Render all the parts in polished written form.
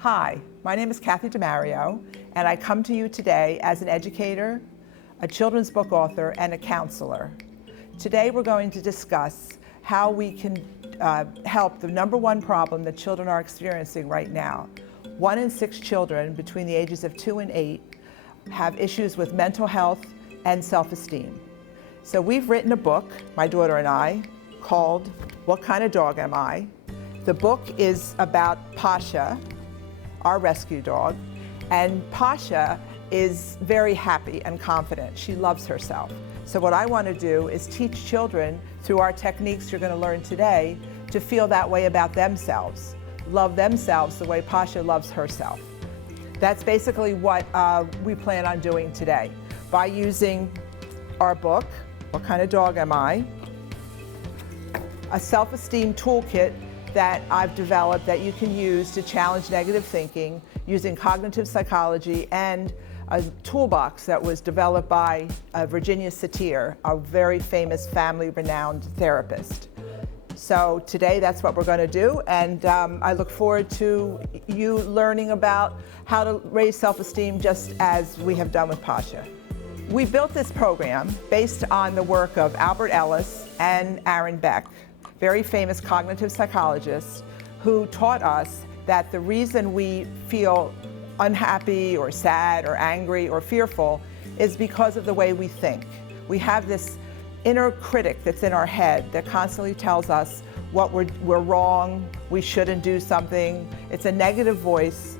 Hi, my name is Kathy DeMario, and I come to you today as an educator, a children's book author, and a counselor. Today we're going to discuss how we can help the number one problem that children are experiencing right now. 1 in 6 children between the ages of 2 and 8 have issues with mental health and self-esteem. So we've written a book, my daughter and I, called What Kind of Dog Am I? The book is about Posha, our rescue dog, and Posha is very happy and confident. She loves herself. So what I want to do is teach children through our techniques you're going to learn today to feel that way about themselves, love themselves the way Posha loves herself. That's basically what we plan on doing today by using our book, What Kind of Dog Am I? A self-esteem toolkit that I've developed that you can use to challenge negative thinking using cognitive psychology, and a toolbox that was developed by Virginia Satir, a very famous family-renowned therapist. So today that's what we're going to do, and I look forward to you learning about how to raise self-esteem just as we have done with Posha. We built this program based on the work of Albert Ellis and Aaron Beck, very famous cognitive psychologists, who taught us that the reason we feel unhappy or sad or angry or fearful is because of the way we think. We have this inner critic that's in our head that constantly tells us what we're wrong, we shouldn't do something. It's a negative voice.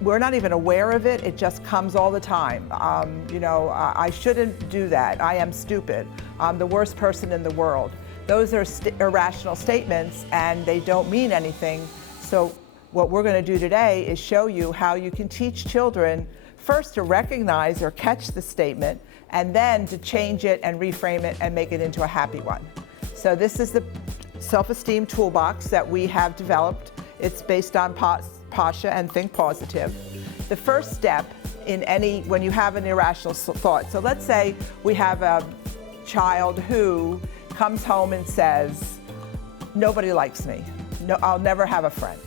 We're not even aware of it. It just comes all the time. I shouldn't do that. I am stupid. I'm the worst person in the world. Those are irrational statements and they don't mean anything. So what we're going to do today is show you how you can teach children first to recognize or catch the statement, and then to change it and reframe it and make it into a happy one. So this is the self-esteem toolbox that we have developed. It's based on Posha and Think Positive. The first step when you have an irrational thought, so let's say we have a child who comes home and says, nobody likes me. No, I'll never have a friend.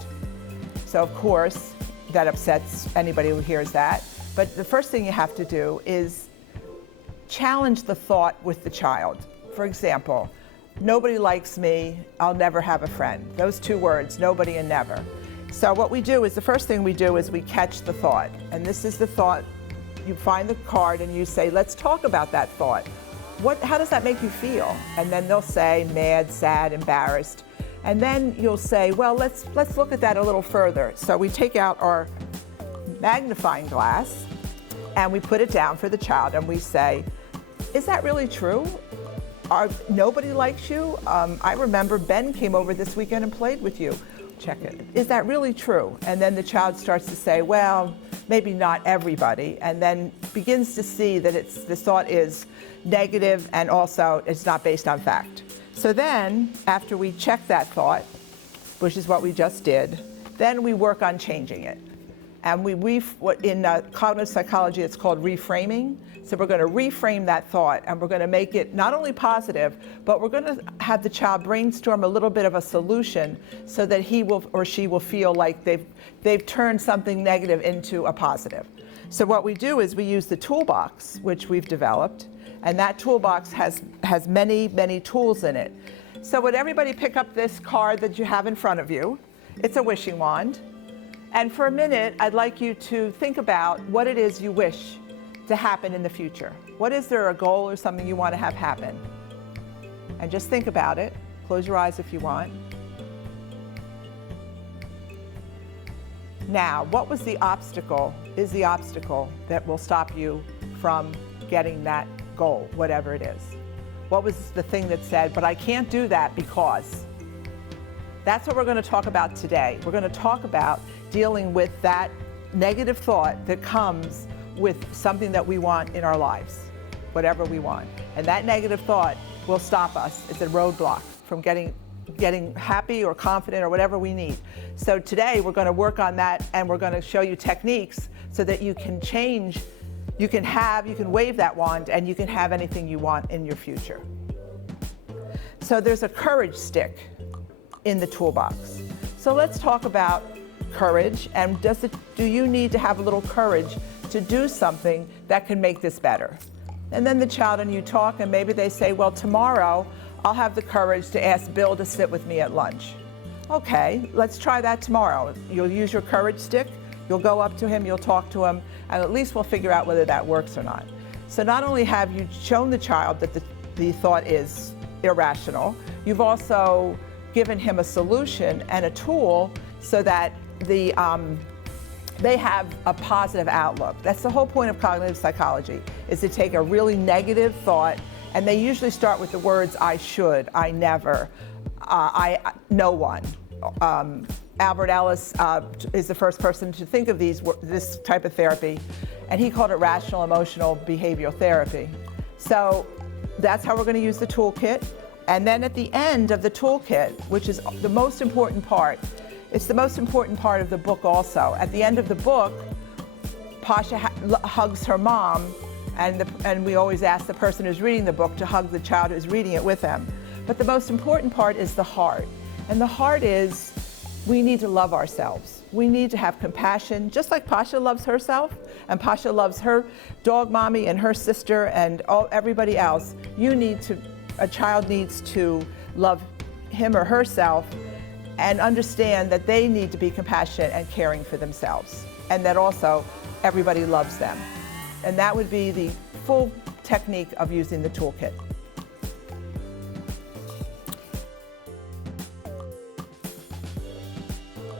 So of course, that upsets anybody who hears that. But the first thing you have to do is challenge the thought with the child. For example, nobody likes me, I'll never have a friend. Those 2 words, nobody and never. So what we do is, the first thing we do is we catch the thought. And this is the thought. You find the card and you say, let's talk about that thought. How does that make you feel? And then they'll say mad, sad, embarrassed. And then you'll say, well, let's look at that a little further. So we take out our magnifying glass and we put it down for the child and we say, is that really true? Nobody likes you? I remember Ben came over this weekend and played with you. Check it. Is that really true? And then the child starts to say, well, maybe not everybody, and then begins to see that the thought is negative and also it's not based on fact. So then, after we check that thought, which is what we just did, then we work on changing it. And in cognitive psychology, it's called reframing. So we're going to reframe that thought, and we're going to make it not only positive, but we're going to have the child brainstorm a little bit of a solution so that he will or she will feel like they've turned something negative into a positive. So what we do is we use the toolbox, which we've developed, and that toolbox has many, many tools in it. So would everybody pick up this card that you have in front of you? It's a wishing wand. And for a minute, I'd like you to think about what it is you wish to happen in the future. What is there a goal or something you want to have happen? And just think about it. Close your eyes if you want. Now, what was the obstacle, is the obstacle that will stop you from getting that goal, whatever it is? What was the thing that said, but I can't do that because? That's what we're going to talk about today. We're going to talk about dealing with that negative thought that comes with something that we want in our lives, whatever we want. And that negative thought will stop us. It's a roadblock from getting happy or confident or whatever we need. So today we're going to work on that, and we're going to show you techniques so that you can change, you can wave that wand and you can have anything you want in your future. So there's a courage stick in the toolbox. So let's talk about courage, and do you need to have a little courage to do something that can make this better? And then the child and you talk, and maybe they say, well, tomorrow I'll have the courage to ask Bill to sit with me at lunch. Okay, let's try that tomorrow. You'll use your courage stick, you'll go up to him, you'll talk to him, and at least we'll figure out whether that works or not. So not only have you shown the child that the thought is irrational, you've also given him a solution and a tool so that they have a positive outlook. That's the whole point of cognitive psychology, is to take a really negative thought, and they usually start with the words, I should, I never, no one. Albert Ellis is the first person to think of this type of therapy, and he called it rational emotional behavioral therapy. So that's how we're going to use the toolkit. And then at the end of the toolkit, which is the most important part, it's the most important part of the book also. At the end of the book, Posha hugs her mom, and we always ask the person who's reading the book to hug the child who's reading it with them. But the most important part is the heart. And the heart is, we need to love ourselves. We need to have compassion, just like Posha loves herself, and Posha loves her dog mommy and her sister and everybody else. A child needs to love him or herself and understand that they need to be compassionate and caring for themselves, and that also everybody loves them. And that would be the full technique of using the toolkit.